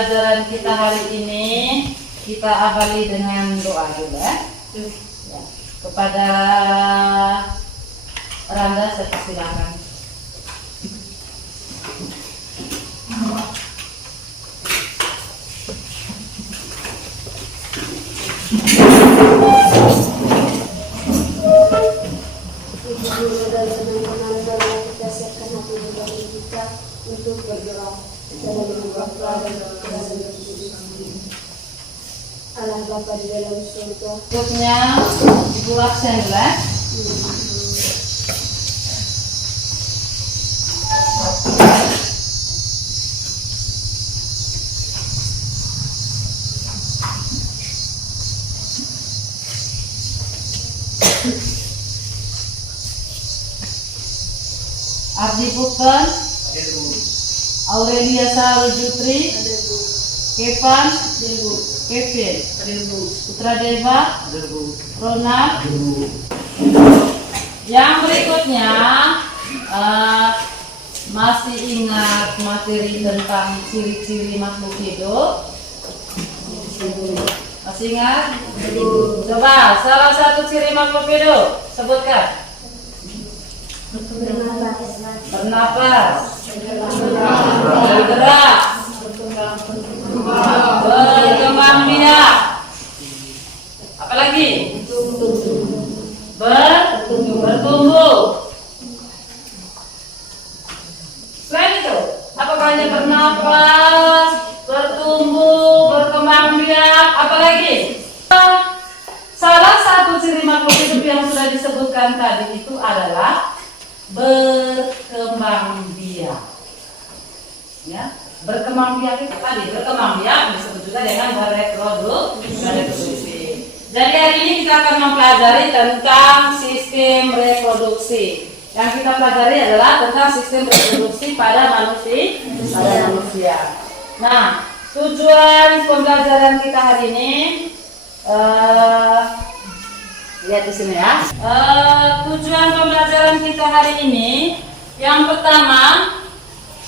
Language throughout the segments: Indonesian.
pembelajaran kita hari ini kita awali dengan doa dulu ya. Kepada Randa saya persilakan. Untuk bergerak dalam mengubah dan Allah Bapa di dalam surga. Berikutnya Ibu Aksen ya. Abdi Pukan, Aurelia Sarul Jutri, Kevan, Kevin, Putra Deva, Ronald. Yang berikutnya masih ingat materi tentang ciri-ciri makhluk hidup? Masih ingat? Coba salah satu ciri makhluk hidup sebutkan. Bernapas, bergerak, berkembang biak. Apalagi? Bertumbuh. Selain itu, apakah hanya bernapas, bertumbuh, berkembang biak? Apalagi? Salah satu ciri makhluk hidup yang sudah disebutkan tadi itu adalah berkembang biak. Ya, berkembang biak itu tadi, berkembang biak disebut juga dengan bereproduksi. Jadi hari ini kita akan mempelajari tentang sistem reproduksi. Yang kita pelajari adalah tentang sistem reproduksi pada manusia. Nah, tujuan pembelajaran kita hari ini lihat di sini ya. Tujuan pembelajaran kita hari ini yang pertama,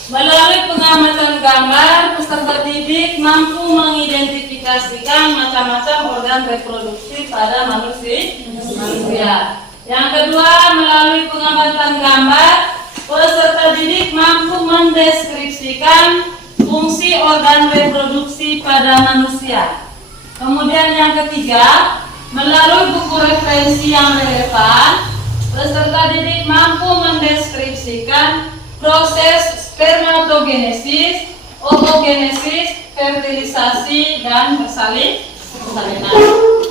melalui pengamatan gambar, peserta didik mampu mengidentifikasikan macam-macam organ reproduksi pada manusia. Yang kedua, melalui pengamatan gambar, peserta didik mampu mendeskripsikan fungsi organ reproduksi pada manusia. Kemudian yang ketiga, melalui buku referensi yang relevan, peserta didik mampu mendeskripsikan proses spermatogenesis, oogenesis, fertilisasi, dan persalinan.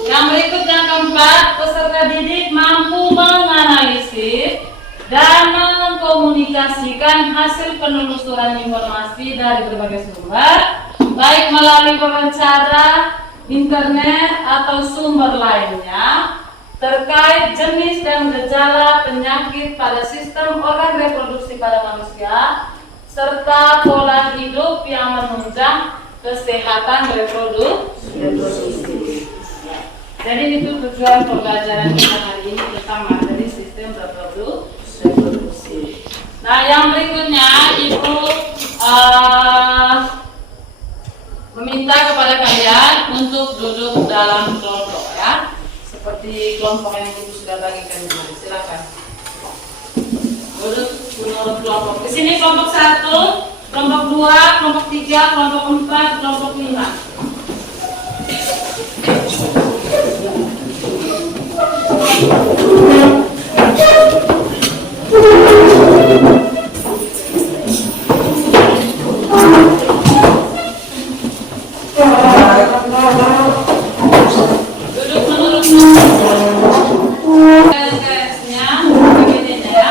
Yang berikutnya keempat, peserta didik mampu menganalisis dan mengkomunikasikan hasil penelusuran informasi dari berbagai sumber, baik melalui wawancara, internet, atau sumber lainnya terkait jenis dan gejala penyakit pada sistem organ reproduksi pada manusia serta pola hidup yang menunjang kesehatan reproduksi. Jadi itu tujuan pembelajaran kita hari ini tentang materi sistem reproduksi. Nah, yang berikutnya Ibu meminta kepada kalian untuk duduk dalam kelompok ya, seperti kelompok yang Ibu sudah bagikan dulu. Silakan duduk menurut kelompok. Di sini kelompok 1, kelompok 2, kelompok 3, kelompok 4, kelompok 5. Duduk menurut LKS-nya, LKPD-nya ya,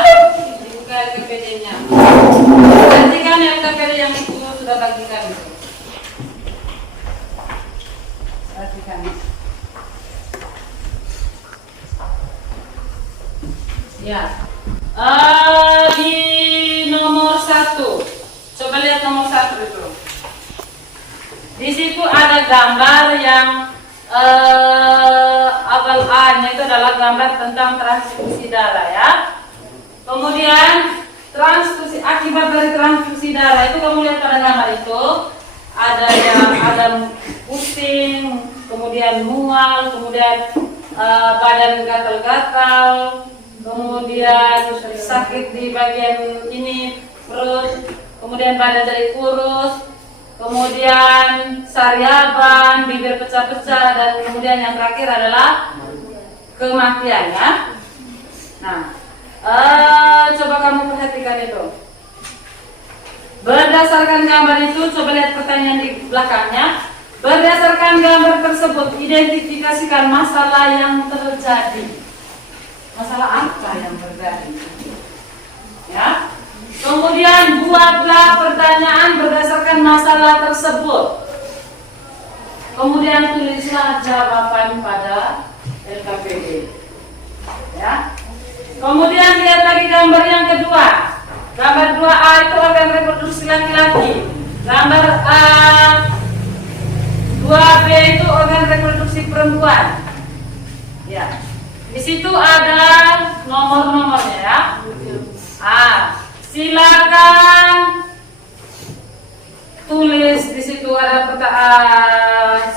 dibuka LKPD-nya. Perhatikan LKPD yang Ibu sudah bagikan. Perhatikan. Ya. Di nomor 1. Coba lihat nomor 1 itu. Di situ ada gambar yang awal A-nya itu adalah gambar tentang transfusi darah ya. Kemudian transfusi, akibat dari transfusi darah itu kamu lihat pada gambar itu, ada yang ada pusing, kemudian mual, kemudian badan gatal-gatal, kemudian sakit di bagian ini perut, kemudian badan jadi kurus, kemudian sariaban, bibir pecah-pecah, dan kemudian yang terakhir adalah kematian ya. Nah, coba kamu perhatikan itu. Berdasarkan gambar itu, coba lihat pertanyaan di belakangnya. Berdasarkan gambar tersebut, identifikasikan masalah yang terjadi. Masalah apa yang terjadi? Ya. Kemudian buatlah pertanyaan berdasarkan masalah tersebut. Kemudian tulislah jawaban pada LKPD. Ya. Kemudian lihat lagi gambar yang kedua. Gambar 2A itu organ reproduksi laki-laki. Gambar 2B itu organ reproduksi perempuan. Ya. Di situ ada nomor-nomornya ya. Silakan tulis di situ ada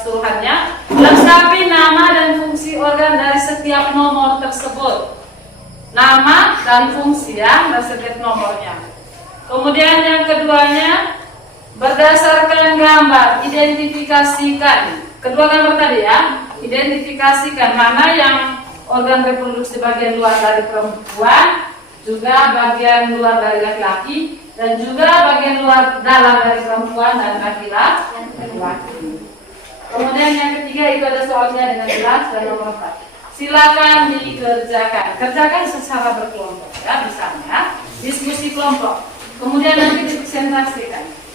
suruhannya. Lengkapi nama dan fungsi organ dari setiap nomor tersebut. Nama dan fungsi ya dari setiap nomornya. Kemudian yang keduanya, berdasarkan gambar identifikasikan. Kedua gambar tadi ya, identifikasikan mana yang organ reproduksi bagian luar dari perempuan, juga bagian luar dari laki-laki, dan juga bagian luar dalam dari perempuan dan laki-laki. Kemudian yang ketiga itu ada soalnya dengan jelas dan nomor 4. Silakan dikerjakan. Kerjakan secara berkelompok ya, misalnya diskusi kelompok. Kemudian nanti dipresentasikan.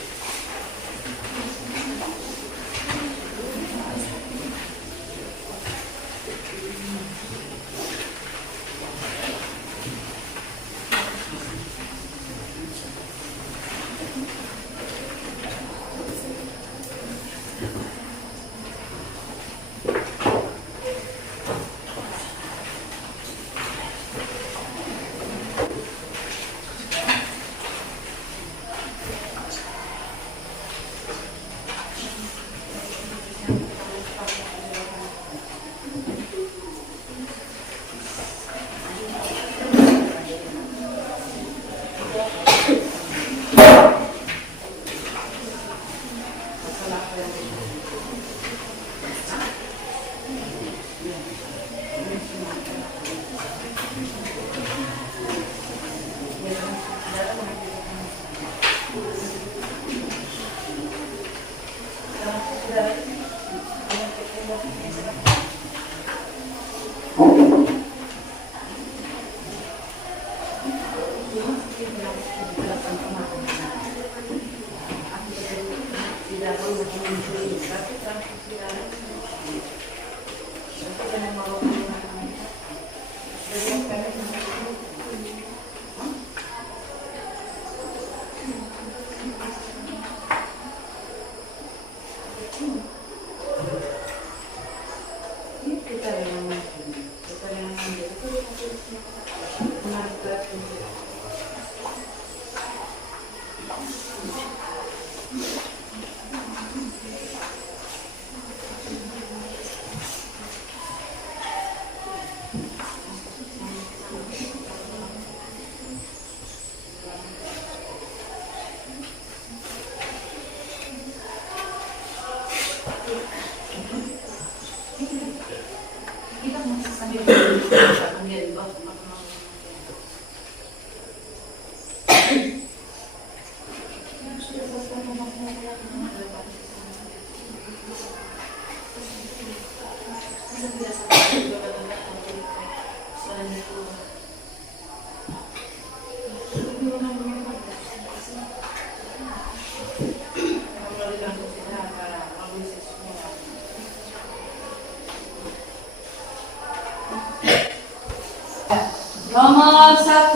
Nomor 1,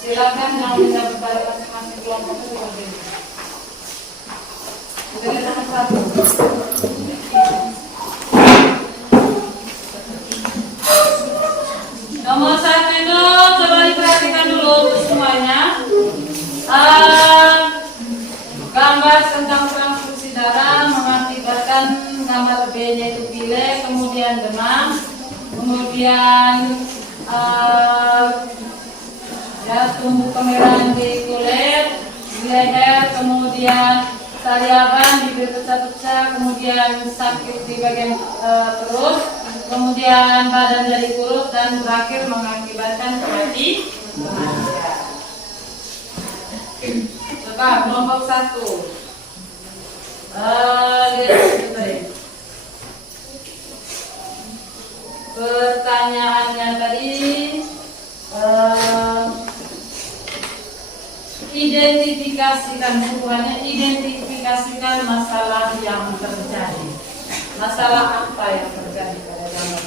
silakan yang bisa berbicara masing-masing kelompok itu berdiri. Kita lihat nomor 1. Nomor 1 itu coba diperhatikan dulu semuanya. Gambar tentang transfusi gambar B-nya itu pilek, kemudian demam, kemudian ya tumbuh kemerahan di kulit, di leher, kemudian sariawan, bibir pecah-pecah, kemudian sakit di bagian perut, kemudian badan jadi kurus dan berakhir mengakibatkan kematian. Coba kelompok 1. Pertanyaannya tadi identifikasikan bukuannya, identifikasikan masalah yang terjadi. Masalah apa yang terjadi pada zaman?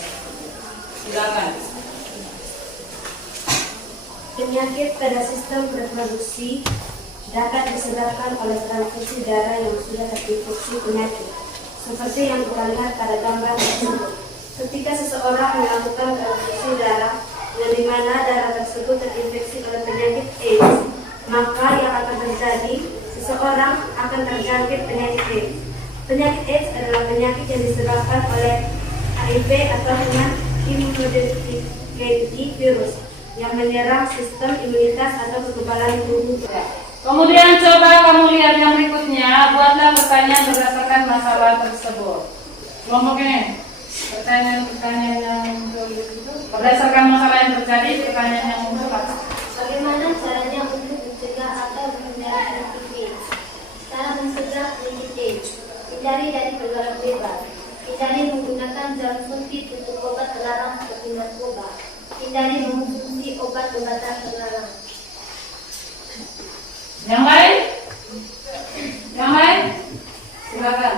Silakan. Penyakit pada sistem reproduksi dapat disebabkan oleh transfusi darah yang sudah terinfeksi penyakit, seperti yang kita lihat pada gambar tersebut. Ketika seseorang melakukan transfusi darah, yang dimana darah tersebut terinfeksi oleh penyakit AIDS, maka yang akan terjadi, seseorang akan terjangkit penyakit AIDS. Penyakit AIDS adalah penyakit yang disebabkan oleh HIV atau human immunodeficiency virus yang menyerang sistem imunitas atau kekebalan tubuh. Kemudian coba kamu lihat yang berikutnya, buatlah pertanyaan berdasarkan masalah tersebut. Kelompok ini, pertanyaan yang itu berdasarkan masalah yang terjadi, pertanyaan yang muncul apa? Bagaimana caranya untuk mencegah atau menghindari HIV? Cara mencegah HIV: hindari dari penularan bebas, hindari menggunakan jarum suntik untuk obat terlarang seperti narkoba, hindari mengonsumsi obat-obatan terlarang. Yang lain? Yang lain? Silakan.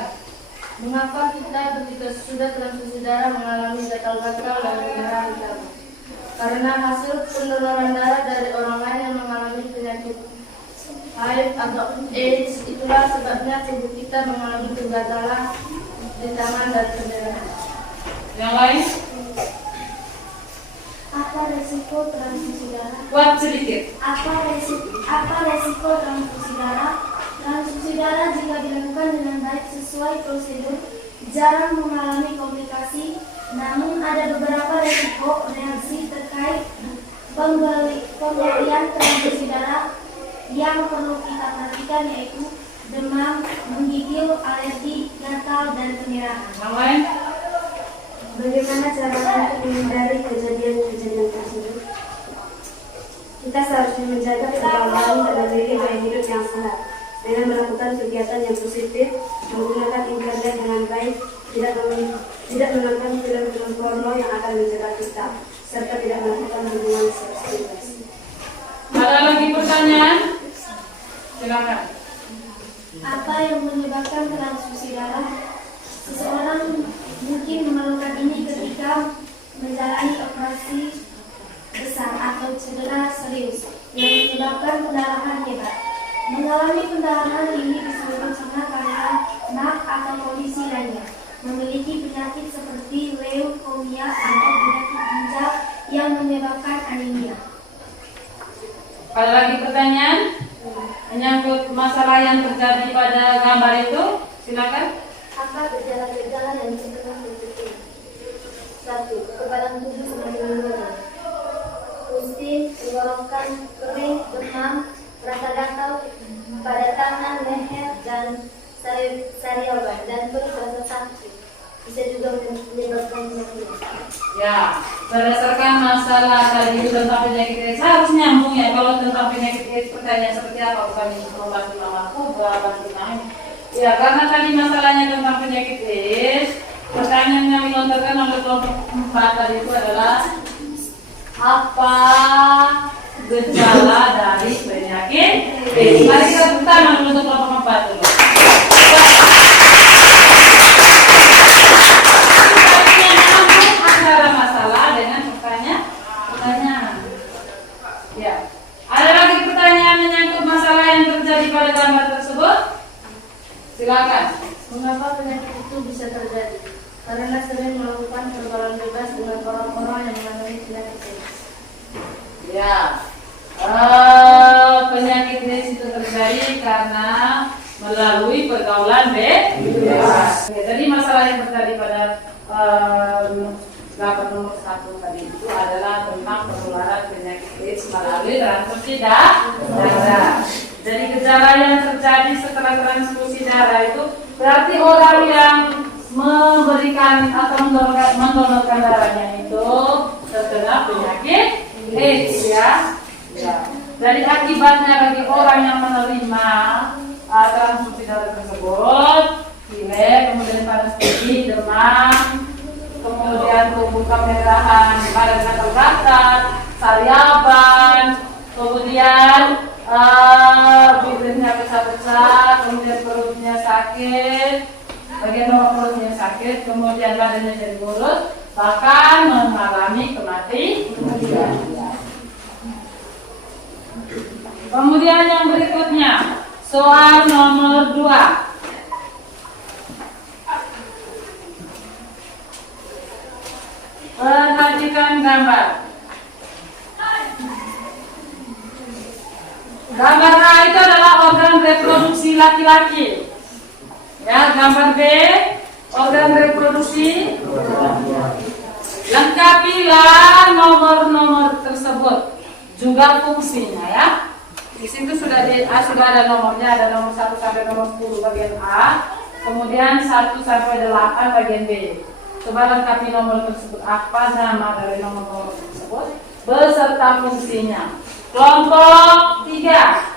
Mengapa kita ketika sudah transfusi darah mengalami gatal-gatal dan kemerahan darah? Karena hasil penularan darah dari orang lain yang mengalami penyakit HIV atau AIDS. Itulah sebabnya tubuh kita mengalami kegagalan di tangan dan kemerahan. Yang lain? Apa resiko transfusi darah? Kuat sedikit. Apa resiko transfusi darah? Transfusi darah jika dilakukan dengan baik sesuai prosedur jarang mengalami komplikasi, namun ada beberapa resiko reaksi terkait pemberian transfusi darah yang perlu kita perhatikan, yaitu demam, menggigil, alergi, gatal, dan kemerahan. Yang lain? Bagaimana cara untuk menghindari kejadian-kejadian tersebut? Kita seharusnya menjaga keseimbangan dan memiliki gaya hidup yang sehat dengan melakukan kegiatan yang positif, menggunakan internet dengan baik, tidak menonton film-film porno yang akan mencegah kita, serta tidak melakukan hubungan seks bebas. Ada lagi pertanyaan? Silakan. Apa yang menyebabkan transfusi darah? Seseorang mungkin memerlukan ini ketika menjalani operasi besar atau cedera serius yang menyebabkan pendarahan hebat. Mengalami pendarahan ini disebabkan karena atau kondisi lainnya, memiliki penyakit seperti leukemia atau penyakit ginjal yang menyebabkan anemia. Ada lagi pertanyaan? Menyangkut masalah yang terjadi pada gambar itu? Silakan. Apa gejala-gejala yang disebabkan penyakit? 1. Kekebalan tubuh semakin menurun. Pusing, tenggorokan kering, demam, rasa gatal pada tangan, leher, dan sariawan, dan perut rasa sakit. Bisa juga menyebabkan penyakit. Ya, berdasarkan masalah tadi itu tentang penyakit AIDS, harus nyambung ya. Kalau tentang penyakit AIDS, pertanyaan seperti apa? Bukan ini membantu narkoba, bantu lain. Ya, karena tadi masalahnya tentang penyakit AIDS, pertanyaan yang dilontarkan oleh kelompok 4 tadi itu adalah apa gejala dari penyakit AIDS? Mari kita tepuk tangan untuk kelompok 4 dulu. Antara masalah dengan pertanyaan. Ya. Ada lagi pertanyaan menyangkut masalah yang terjadi pada gambar tersebut? Silakan. Mengapa penyakit itu bisa terjadi? Karena sering melakukan pergaulan bebas dengan orang-orang yang mengalami penyakit AIDS. Ya. Penyakit AIDS itu terjadi karena melalui pergaulan bebas. Oke, jadi masalah yang terjadi pada gambar nomor 1 tadi itu adalah tentang penularan penyakit AIDS melalui transfusi darah. Jadi gejala yang terjadi setelah transfusi darah itu berarti orang yang memberikan atau mendonorkan darahnya itu terkena penyakit AIDS ya. Jadi akibatnya bagi orang yang menerima transfusi darah tersebut, pilek, kemudian panas tinggi, demam, kemudian tubuh kemerahan, badan gatal-gatal, sariaban, kemudian bibirnya pecah-pecah, kemudian perutnya sakit, bagian bawah perutnya sakit, kemudian badannya jadi kurus, bahkan mengalami kematian. Kemudian yang berikutnya, soal nomor 2. Perhatikan gambar. Gambar A itu adalah organ reproduksi laki-laki. Ya, gambar B organ reproduksi. Lengkapilah nomor-nomor tersebut, juga fungsinya ya. Di situ sudah ada nomornya, ada nomor 1 sampai nomor 10 bagian A, kemudian 1 sampai 8 bagian B. Coba lengkapi nomor tersebut, apa nama dari nomor-nomor tersebut beserta fungsinya. Kelompok 3.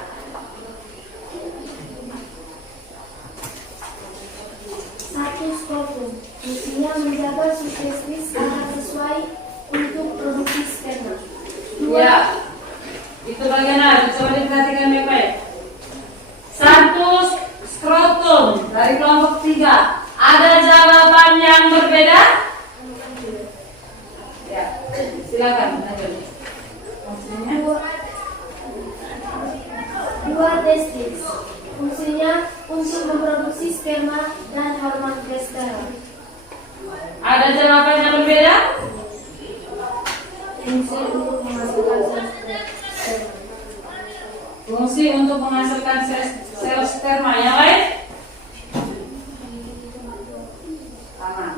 Skopum, fungsinya menjaga sukses agar sesuai untuk produksi sperma. Ya, itu bagian A, coba diperhatikan baik-baik. 1. Skrotum dari kelompok 3. Ada jawaban yang berbeda? Ya, silakan lanjut. Fungsinya 2. Testis, fungsinya untuk memproduksi sperma dan hormon testosteron. Ada jawaban yang berbeda? Fungsi untuk menghasilkan sperma. Fungsi untuk menghasilkan sel sperma. Yang lain? Sama.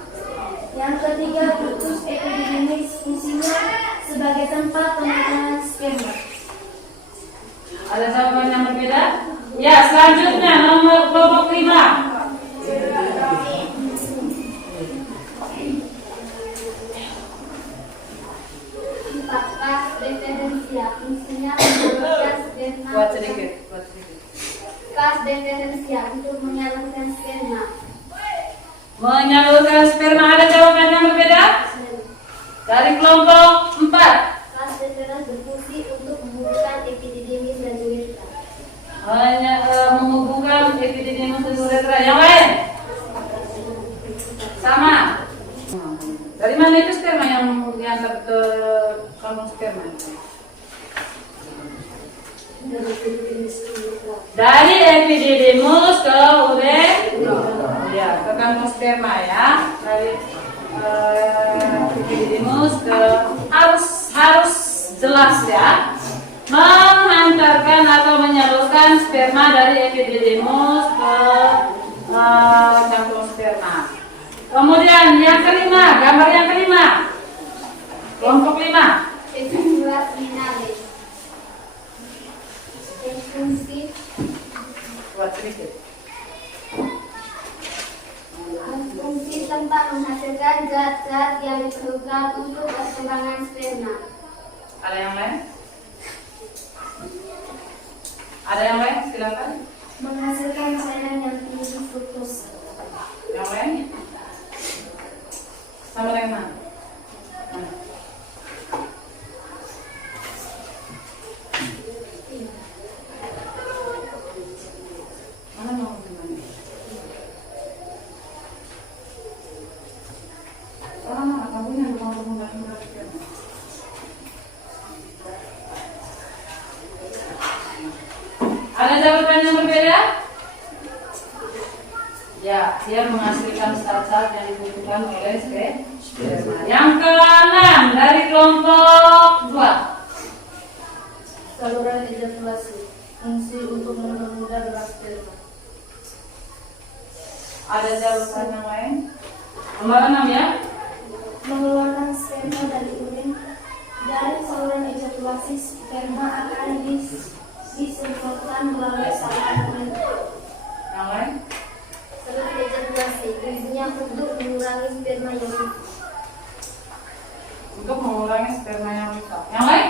Yang ketiga, ductus epididymis, fungsinya sebagai tempat pemakanan sperma. Ada jawaban yang berbeda? Ya, selanjutnya nomor kelompok 5. Kas deferensia, fungsinya menyalurkan sperma. Buat sedikit. Kas deferensia untuk menyalurkan sperma. Menyalurkan sperma, ada jawaban yang berbeda? Dari kelompok 4. Kas deferens berfungsi untuk menghubungkan epididymis dan uretra. Hanya menghubungkan epididymis dan uretra. Yang lain? Sama. Dari mana itu sperma yang diantar ke kantong sperma? Dari epididymus ke uretra. Ya, ke kantong sperma ya. Dari epididymus ke harus jelas ya. Mengantarkan atau menyalurkan sperma dari epididymus ke kantong sperma. Kemudian yang kelima, gambar yang kelima, kelompok 5. Epidural finalis, fungsi Buat sedikit. fungsi tempat menghasilkan zat-zat yang diperlukan untuk perkembangan sperma. Ada yang lain? Ada yang lain? Silakan. Menghasilkan cairan yang tinggi fruktosa. Yang lain? Sama dengan mana? Mana mau gimana? Kamu yang mau menggunakan. Ada jawaban yang berbeda? Ya, dia menghasilkan zat-zat yang dibutuhkan oleh sperma. Yang ke-6 dari kelompok 2. Saluran ejakulasi, fungsi untuk mempermudah gerak sperma. Ada jawaban yang lain? Nomor 6 ya. Mengeluarkan sperma dari urin. Dari saluran ejakulasi, sperma akan disemprotkan melalui saluran urin. Yang lain? Saluran ejakulasi fungsinya untuk mengurangi sperma yang Untuk mengurangi sperma yang rusak. Yang lain?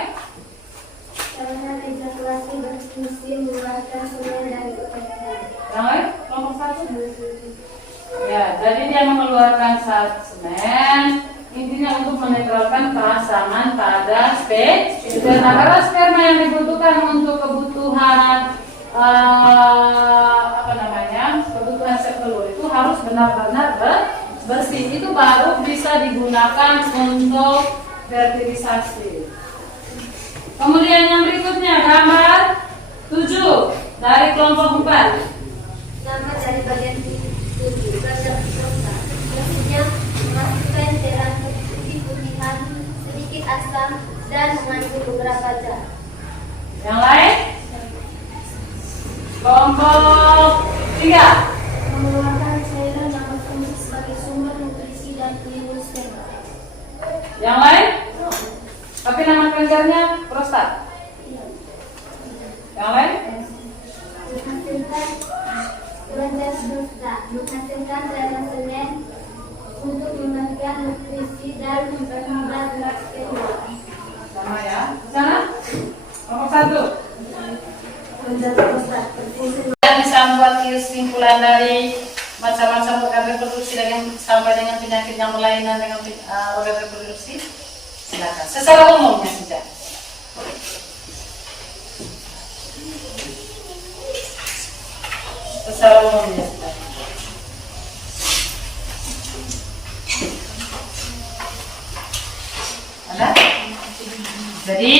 saluran ejakulasi berfungsi mengeluarkan semen dari urin. Yang lain? Kelompok 1. Ya, jadi dia mengeluarkan semen. Intinya untuk menetralkan pasangan pada sperma. Karena sperma yang dibutuhkan untuk kebutuhan kebutuhan sel telur itu harus benar-benar bersih. Itu baru bisa digunakan untuk fertilisasi. Kemudian yang berikutnya gambar 7 dari kelompok 4. Gambar dari bagian 7 gambar pertama. Maksudnya memasukkan cairan putih-putihan, sedikit asam dan mengandung beberapa zat. Yang lain? Kelompok 3. Mengeluarkan cairan yang berfungsi sebagai sumber nutrisi dan pelindung sperma. Yang lain? Tapi nama kelenjarnya prostat. Yang lain? Menghasilkan cairan semen untuk memberikan nutrisi dan mempermudah gerak sperma. Sama ya. Sana? Kelompok 1. Kelenjar prostat berfungsi Kita bisa membuat kesimpulan dari macam-macam organ reproduksi sampai dengan penyakit yang berlainan dengan organ reproduksi. Silakan. Secara umumnya saja. Secara umumnya saja. Ada? Jadi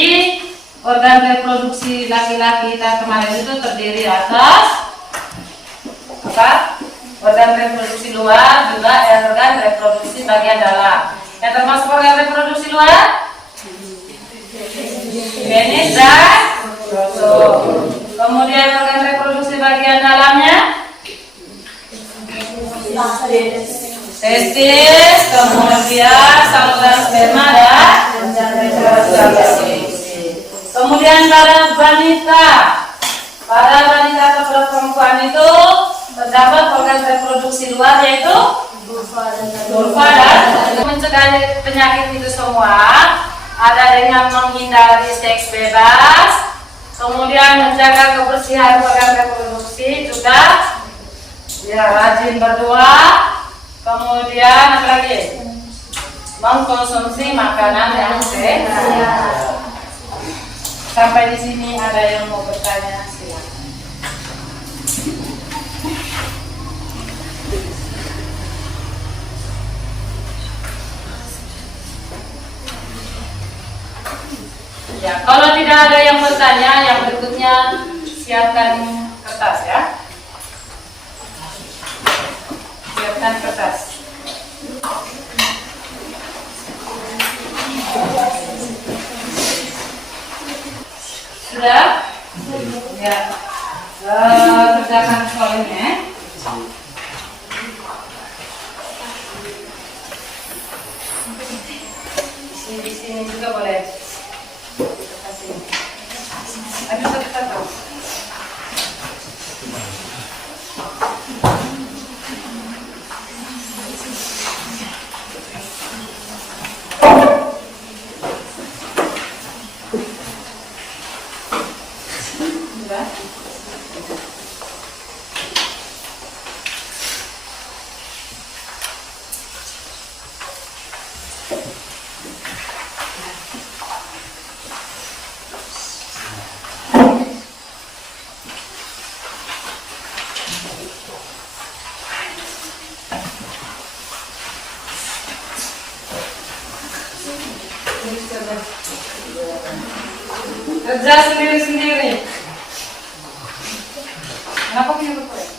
organ reproduksi laki-laki kita kemarin itu terdiri atas apa? Organ reproduksi luar juga organ reproduksi bagian dalam. Yang termasuk organ reproduksi luar? Penis dan prostat. Kemudian organ reproduksi bagian dalamnya? Testis, kemudian saluran sperma dan reproduksi. Kemudian pada wanita atau pada perempuan itu terdapat organ reproduksi luar yaitu vulva dan mencegah penyakit itu semua ada dengan menghindari seks bebas, kemudian menjaga kebersihan organ reproduksi juga ya rajin berdoa, kemudian apa lagi? Mengkonsumsi makanan yang sehat. Sampai di sini ada yang mau bertanya, silakan. Ya, kalau tidak ada yang bertanya, yang berikutnya siapkan kertas ya. Siapkan kertas. Sudah? Ya. Kerjakan soalnya. Di sini juga boleh. Ada satu-satu. Sudah? Kerja sendiri-sendiri. Kenapa punya berkurang?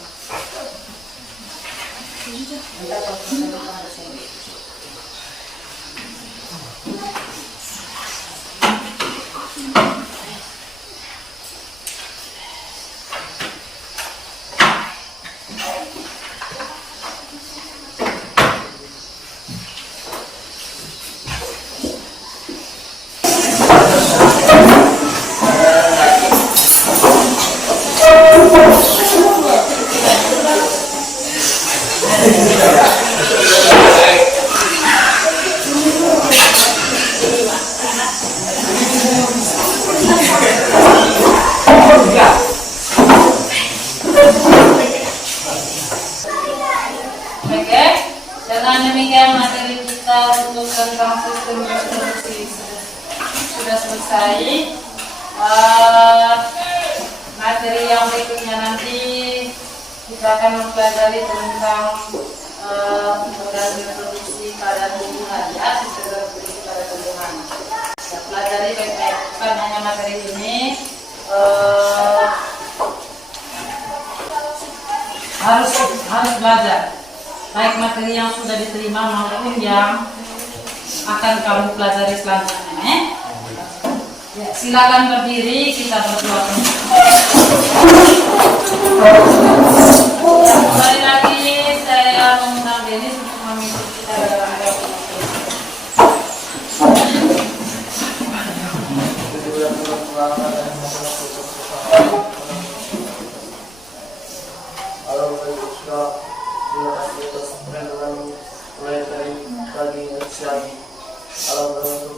selesai. Materi yang berikutnya nanti kita akan mempelajari tentang modal reproduksi pada tumbuhan, ya, sistem reproduksi pada tumbuhan. Kita pelajari baik-baik, bukan hanya materi ini. Harus belajar baik materi yang sudah diterima maupun yang akan kamu pelajari selanjutnya. Ya, silakan berdiri, kita berdoa. Kembali lagi saya mengundang Denis untuk memimpin kita dalam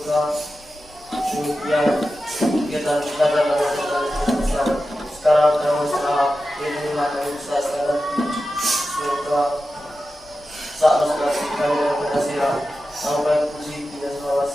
doa. Demikian kegiatan kita dalam sekarang dalam usaha ini mata usaha sekarang semoga saat masuk kami dalam berhasil sampai puji tidak semua